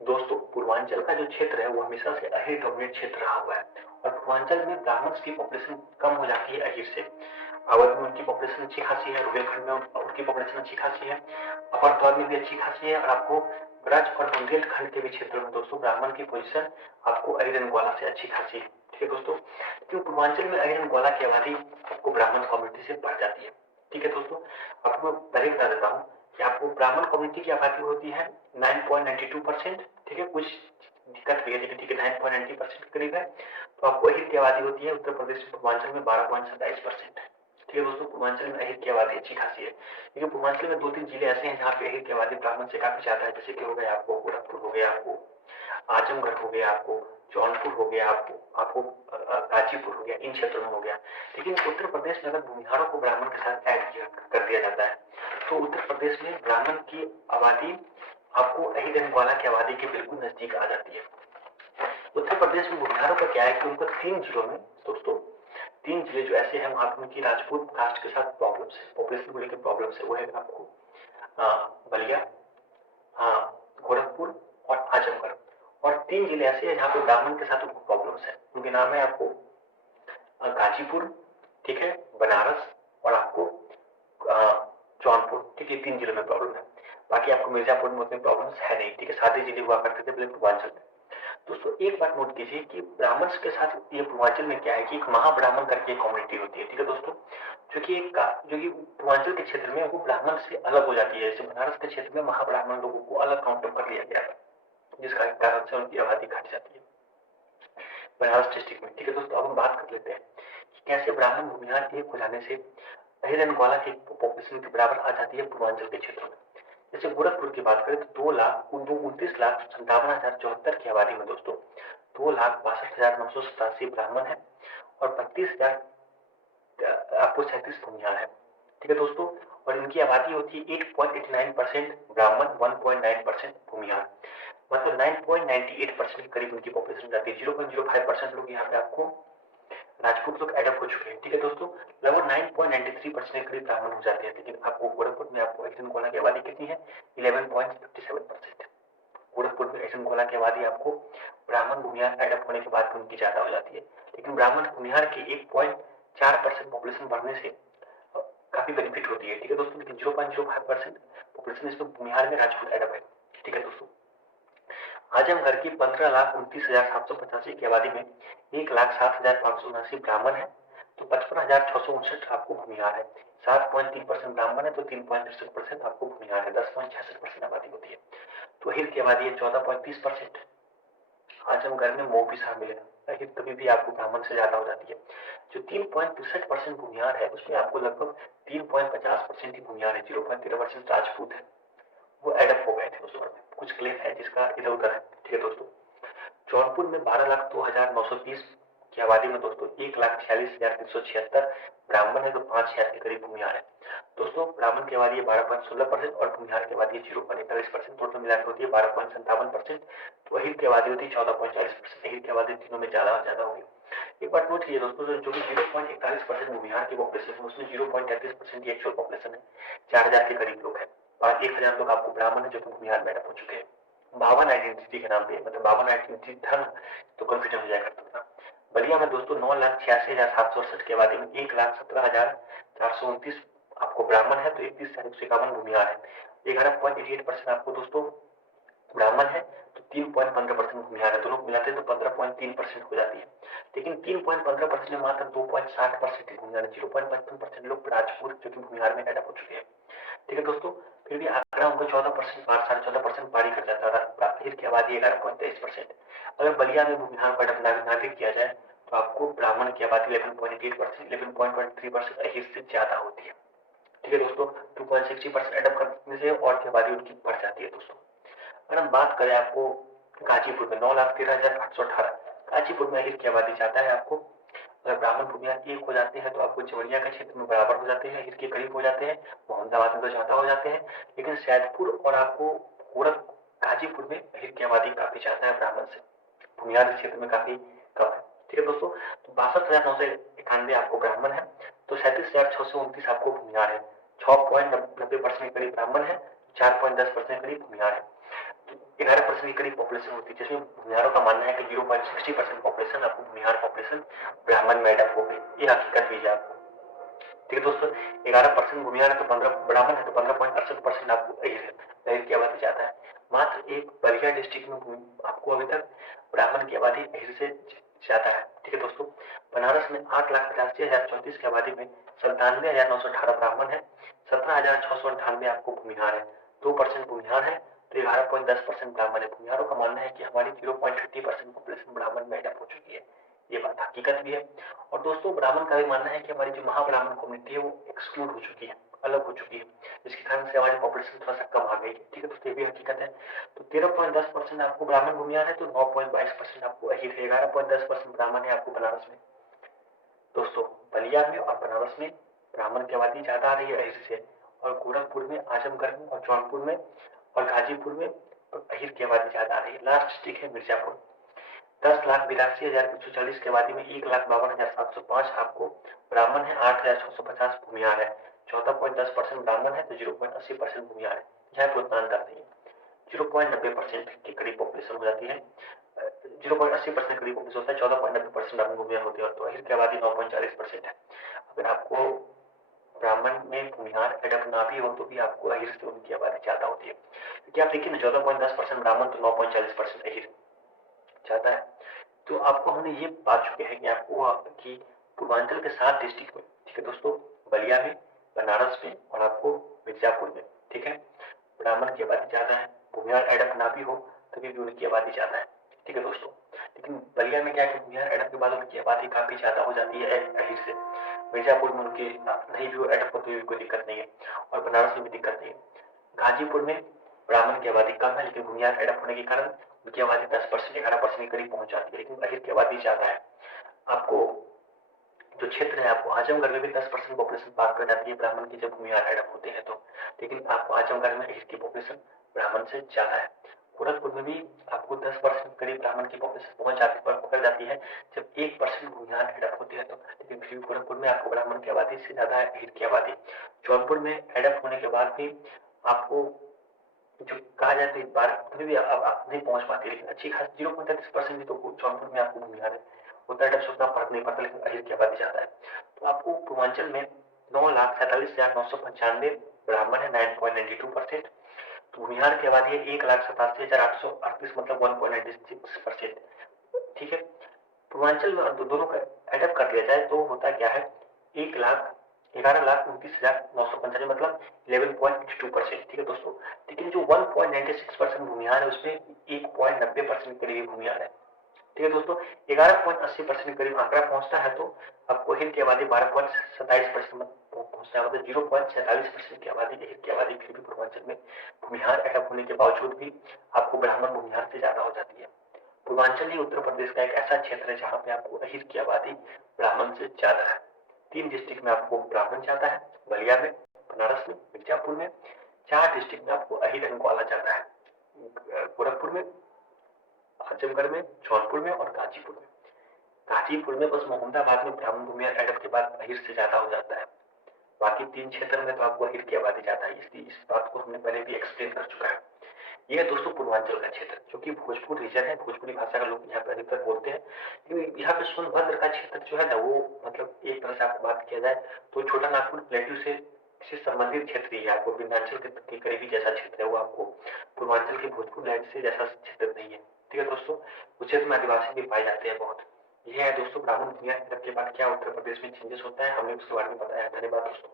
दोस्तों पूर्वांचल का जो क्षेत्र है वो हमेशा से अहिर डोमिनेट क्षेत्र रहा हुआ है और पूर्वांचल में ब्राह्मण्स की पॉपुलेशन कम हो जाती है अहिर से। अवध में उनकी पॉपुलेशन अच्छी खासी है, रुहेलखंड में उनकी पॉपुलेशन अच्छी खासी है, अपर तौर में भी अच्छी खासी है और आपको ब्रज और बुंदेलखंड के भी क्षेत्रों में दोस्तों ब्राह्मण की पोजीशन आपको अहिर एंड ग्वाला से अच्छी खासी है। ठीक है दोस्तों, क्यों पूर्वांचल में अहिर एंड ग्वाला की आबादी आपको ब्राह्मण कम्युनिटी से बढ़ जाती है। ठीक है दोस्तों, आपको पहले बता देता हूँ कि आपको ब्राह्मण कम्युनिटी की आबादी होती है 9.92%। ठीक है, कुछ दिक्कत हुई है लेकिन ठीक है 9.90% करीब है। तो आपको अहिर की आबादी होती है उत्तर प्रदेश पूर्वांचल में 12.27%। ठीक है दोस्तों, पूर्वांचल में अहिर की आबादी अच्छी खासी है, लेकिन पूर्वांचल में 2-3 जिले ऐसे हैं जहाँ पे अहिर की आबादी ब्राह्मण से काफी ज्यादा है, जैसे कि हो गया आपको गोरखपुर, हो गया आपको आजमगढ़, हो गया आपको जौनपुर, हो गया आपको गाजीपुर हो गया, इन क्षेत्रों में हो गया। लेकिन उत्तर प्रदेश में अगर भूमिहारों को ब्राह्मण के साथ ऐड कर दिया जाता है तो उत्तर प्रदेश में ब्राह्मण की आबादी आपको अहिर एंड ग्वाला की आबादी के बिल्कुल नजदीक आ जाती है। उत्तर प्रदेश में भूमिहारों का क्या है कि उनको 3 जिलों में दोस्तों 3 जिले जो ऐसे हैं वहां पर उनकी राजपूत कास्ट के साथ प्रॉब्लम्स है, पॉपुलेशन को लेकर प्रॉब्लम्स है। वो है आपको बलिया, गोरखपुर और आजमगढ़। और 3 जिले ऐसे हैं जहाँ पे ब्राह्मण के साथ उनको प्रॉब्लम्स है। उनके नाम है आपको गाजीपुर, ठीक है, बनारस और आपको जौनपुर। ठीक है, 3 जिलों में प्रॉब्लम है। बाकी आपको मिर्जापुर में उतनी प्रॉब्लम्स है नहीं। ठीक है, 7 जिले हुआ करते थे पहले पूर्वांचल में। दोस्तों एक बात नोट कीजिए कि ब्राह्मण्स के साथ ये पूर्वांचल में क्या है कि एक महाब्राह्मण करके एक कम्युनिटी होती है। ठीक है दोस्तों, जो कि पूर्वांचल के क्षेत्र में वो ब्राह्मण से अलग हो जाती है। जैसे बनारस के क्षेत्र में महाब्राह्मण लोगों को अलग काउंट कर लिया गया है, जिसका कारण से उनकी आबादी घट जाती है बनारस डिस्ट्रिक्ट में। ठीक है दोस्तों, अब हम बात कर लेते हैं कि कैसे ब्राह्मण भूमिहार एक हो जाने से अहिर एंड ग्वाला की पॉपुलेशन के बराबर आ जाती है पूर्वांचल के क्षेत्रों में। जैसे गोरखपुर की बात करें तो 2,29,57,074 की आबादी में दोस्तों 2,62,987 ब्राह्मण है और 32,000 आपको 37 भूमिहार है। ठीक है दोस्तों, और इनकी आबादी होती है 8.89% ब्राह्मण, 1.9% भूमिहार, मतलब 9.98% के करीब उनकी पॉपुलेशन जाती है। 0.05% लोग यहाँ पे आपको राजपूत लोग एडअप हो चुके हैं। ठीक है दोस्तों, लगभग 9.93% के करीब ब्राह्मण हो जाते हैं। लेकिन आपको गोरखपुर में आपको अहिर एंड ग्वाला की आबादी कितनी है? 11.57%। गोरखपुर में अहिर एंड ग्वाला की आबादी आपको ब्राह्मण भूमिहार एडअप होने के बाद उनकी ज्यादा हो जाती है। लेकिन ब्राह्मण भूमिहार की 1.4% पॉपुलेशन बढ़ने से काफी बेनिफिट होती है। ठीक है दोस्तों, लेकिन 0.05% पॉपुलेशन इसमें भूमिहार में राजपूत एडअप है। ठीक है दोस्तों, आजमगढ़ की 15,29,785 की आबादी में 1,07,579 ब्राह्मण है तो 55,659 आपको भूमिहार है। 7.3% ब्राह्मण है तो 3.63% आपको भूमिहार है। 10.66% आबादी होती है। तो अहिर की आबादी है 14.30%। आजमगढ़ में मऊ भी शामिल है। अहिर कभी भी आपको ब्राह्मण से ज्यादा हो जाती है। जो 3.63% भूमिहार है उसमें आपको लगभग 3.50% ही भूमिहार है। 0.13% राजपूत है, वो एडअप हो गए थे उस वक्त। कुछ क्लेम है जिसका इधर उधर है। ठीक है दोस्तों, जौनपुर में 12,02,930 की आबादी में दोस्तों 1,46,376 ब्राह्मण है तो 5,000 के करीब भूमिहार है। दोस्तों ब्राह्मण की आबादी है 12.16% और भूमिहार की आबादी है 0.41%। टोटल मिलाकर होती है 12.57%। तो अहिर की आबादी होती है 14.40%। अहिर की आबादी तीनों में ज्यादा होगी। एक बात नोट कीजिए दोस्तों, जो कि 0.41% भूमिहार की पॉपुलेशन है उसमें 0.33% एक्चुअल पॉपुलेशन है। 4,000 के करीब लोग हैं। 1,000 लोग आपको ब्राह्मण है जो कि भूमिहार में एडअप हो चुके हैं। बावन आइडेंटिटी के नाम पे, मतलब बावन आइडेंटिटी धर्म, तो कंफ्यूजन हो जाया करता था। बलिया में दोस्तों 9,86,768 की आबादी में 1,17,429 आपको ब्राह्मण है तो 31,151 भूमिहार है। 11.88% आपको दोस्तों ब्राह्मण है तो 3.15% भूमिहार है। दोनों मिलाते हैं तो 15.3% हो जाती है। लेकिन 3.15% में मात्र 2.60% भूमिहार है। 0.55% लोग राजपूत जो कि भूमिहार में एडअप हो चुके हैं। ठीक है दोस्तों, फिर भी आंकड़ा उनको 14% 14.5% पारी कर जाता था। अहिर की आबादी 11.23%। अगर बलिया में भूमिहार पर नागरिक किया जाए तो आपको ब्राह्मण की आबादी 11.8%, 11.3% अहिर से ज्यादा होती है। ठीक है दोस्तों, 2.60% एडअप करने से और की आबादी उनकी बढ़ जाती है। दोस्तों अगर हम बात करें आपको गाजीपुर में 9,13,818, गाजीपुर में अहिर की आबादी ज्यादा है। आपको अगर ब्राह्मण भूमिहार एक हो जाते हैं तो आपको जवनिया के क्षेत्र में बराबर हो जाते हैं, अहिर के करीब हो जाते हैं, मोहम्मदाबाद में तो ज्यादा हो जाते हैं। लेकिन सैदपुर और आपको गोरख गाजीपुर में अहिर की आबादी काफी ज्यादा है ब्राह्मण से, भूमिहार के क्षेत्र में काफी कम है। ठीक है दोस्तों, तो 62,991 आपको ब्राह्मण है तो 37,629 आपको भूमिहार है। 6.90% करीब ब्राह्मण है, 4.10% करीब भूमिहार है। 11% के करीब पॉपुलेशन होती है, जिसमें भूमिहारों का मानना है कि 0.60% पॉपुलेशन आपको भूमिहार पॉपुलेशन ब्राह्मण में एडअप हो गई। ये हकीकत भी है आपको। ठीक है दोस्तों, 11% भूमिहार है तो 15 ब्राह्मण है तो 15.68% आपको अहिर की आबादी ज्यादा है। मात्र एक बलिया डिस्ट्रिक्ट में आपको अभी तक ब्राह्मण की आबादी अहिर से ज्यादा है। ठीक है दोस्तों, बनारस में 8,85,034 की आबादी में 97,918 ब्राह्मण है, 17,698 आपको भूमिहार है, 2% भूमिहार है तो 11.10% ब्राह्मण है। भूमिहारों का मानना है कि हमारी 0.50% पॉपुलेशन ब्राह्मण में एडअप हो चुकी है। ये बात हकीकत भी है। और दोस्तों ब्राह्मण का भी मानना है कि हमारी जो महाब्राह्मण कम्युनिटी है वो एक्सक्लूड हो चुकी है, अलग हो चुकी है, जिसके कारण से हमारी पॉपुलेशन थोड़ा सा कम आ गई है। ठीक है दोस्तों, ये भी हकीकत है। तो 13.10% आपको ब्राह्मण भूमिहार है तो 9.22% आपको अहिर है, 11.10% ब्राह्मण है आपको बनारस में। दोस्तों बलिया में और बनारस में ब्राह्मण की आबादी ज्यादा आ रही है अहिर से, और गोरखपुर में, आजमगढ़ में और जौनपुर में और गाजीपुर में अहिर की आबादी ज्यादा आ रही है। लास्ट डिस्ट्रिक्ट है मिर्जापुर, 10,82,140 की आबादी में 1,52,705 आपको ब्राह्मण है, 8,650 भूमिहार है, 14.10% ब्राह्मण है तो 0.80% भूमिहार है। यहाँ कोई उतना अंतर नहीं है, 0.90% के करीब पॉपुलेशन हो जाती है, 0.80% करीब पॉपुलेशन होता है, 14.90% ब्राह्मण भूमिहार होती है, तो अहिर की आबादी 9.40% है। अगर आपको ब्राह्मण में भूमिहार एडअप ना भी हो तो भी आपको अहिर से उनकी आबादी ज्यादा होती है, क्योंकि आप देखिए ना 14.10% ब्राह्मण तो 9.40% अहिर ज्यादा है। तो आपको हमने ये बात चुके हैं कि आपको कि पूर्वांचल के 7 डिस्ट्रिक्ट में, ठीक है दोस्तों, बलिया में, बनारस में और आपको मिर्जापुर में, ठीक है, ब्राह्मण की आबादी ज्यादा है। भूमिहार एडअप ना भी हो तभी भी उनकी आबादी ज्यादा है। ठीक है दोस्तों, लेकिन बलिया में क्या है कि भूमिहार एडअप के बाद उनकी आबादी काफी ज्यादा हो जाती है अहिर से। मिर्जापुर में उनकी नहीं भी एडअप होती है कोई दिक्कत नहीं है, और बनारस में भी दिक्कत नहीं है। गाजीपुर में ब्राह्मण की आबादी कम है, लेकिन भूमिहार एडअप होने के कारण उनकी आबादी 10% 11% के करीब पहुंच जाती है, लेकिन अहिर की आबादी ज्यादा है। आपको जो क्षेत्र है, आपको आजमगढ़ में भी 10% पॉपुलेशन पार कर जाती है ब्राह्मण की जब भूमिहार एडअप होते हैं तो, लेकिन आपको आजमगढ़ में अहिर की पॉपुलेशन ब्राह्मण से ज्यादा है। गोरखपुर में भी आपको 10% करीब ब्राह्मण की पॉपुलेशन पहुंच जाती पकड़ जाती है जब 1% भूमिहार एडअप होती है तो, लेकिन फिर गोरखपुर में आपको ब्राह्मण की आबादी से ज्यादा है अहिर की आबादी। जौनपुर में एडअप होने के बाद भी आपको जो कहा जाता है बार भी आप नहीं पहुंच पाती, लेकिन अच्छी खास 0.33% भी तो जौनपुर में आपको भूमिहार है होता है, एडअप उतना फर्क नहीं पड़ता, लेकिन अहिर की आबादी ज्यादा है। तो आपको पूर्वांचल में 9,47,995 ब्राह्मण है, 9.92%, भूमिहार की आबादी है 1,87,838 मतलब 1.96%। ठीक है, पूर्वांचल में दोनों का एडअप कर लिया जाए तो होता क्या है, 11,29,995 मतलब 11.2%। ठीक है दोस्तों, लेकिन जो 1.96% भूमिहार है उसमें 1.90% के लिए भूमिहार है। ठीक है दोस्तों, 11.80% के करीब आंकड़ा पहुंचता है तो आपको अहिर की आबादी 12.27% पहुंचता है, मतलब 0.47% की आबादी अहिर की आबादी फिर भी पूर्वांचल में भूमिहार एडअप होने के बावजूद भी आपको ब्राह्मण भूमिहार से ज्यादा हो जाती है। पूर्वांचल ही उत्तर प्रदेश का एक ऐसा क्षेत्र है जहां पे आपको अहिर की आबादी ब्राह्मण से ज्यादा है। 3 डिस्ट्रिक्ट में आपको ब्राह्मण ज्यादा है, बलिया में, बनारस में, मिर्जापुर में। 4 डिस्ट्रिक्ट में आपको अहिर एंड ग्वाला ज्यादा है, गोरखपुर में, आजमगढ़ में, जौनपुर में और गाजीपुर में। गाजीपुर में बस मोहम्मदाबाद में ब्राह्मण भूमिहार एडअप के बाद अहिर से ज्यादा हो जाता है, बाकी 3 क्षेत्र में तो आपको अहिर की आबादी ज्यादा है। इसलिए इस बात को हमने पहले भी एक्सप्लेन कर चुका है। ये है दोस्तों पूर्वांचल का क्षेत्र, जो कि भोजपुर रीजन है, भोजपुरी भाषा का लोग यहाँ पे अधिकतर बोलते हैं। लेकिन यहाँ पे सोनभद्र का क्षेत्र जो है ना, वो मतलब एक तरह से आपको बात किया जाए तो छोटा नागपुर प्लेट्यू से संबंधित क्षेत्र ही है, आपको विंध्याचल के करीबी जैसा क्षेत्र है, वो आपको पूर्वांचल के भोजपुर लाइन से जैसा क्षेत्र नहीं है। ठीक है दोस्तों, उस क्षेत्र में आदिवासी भी पाए जाते हैं बहुत। ये है दोस्तों ब्राह्मण भूमिहार के बाद क्या उत्तर प्रदेश में चेंजेस होता है, हमने उसके बारे में बताया। धन्यवाद दोस्तों।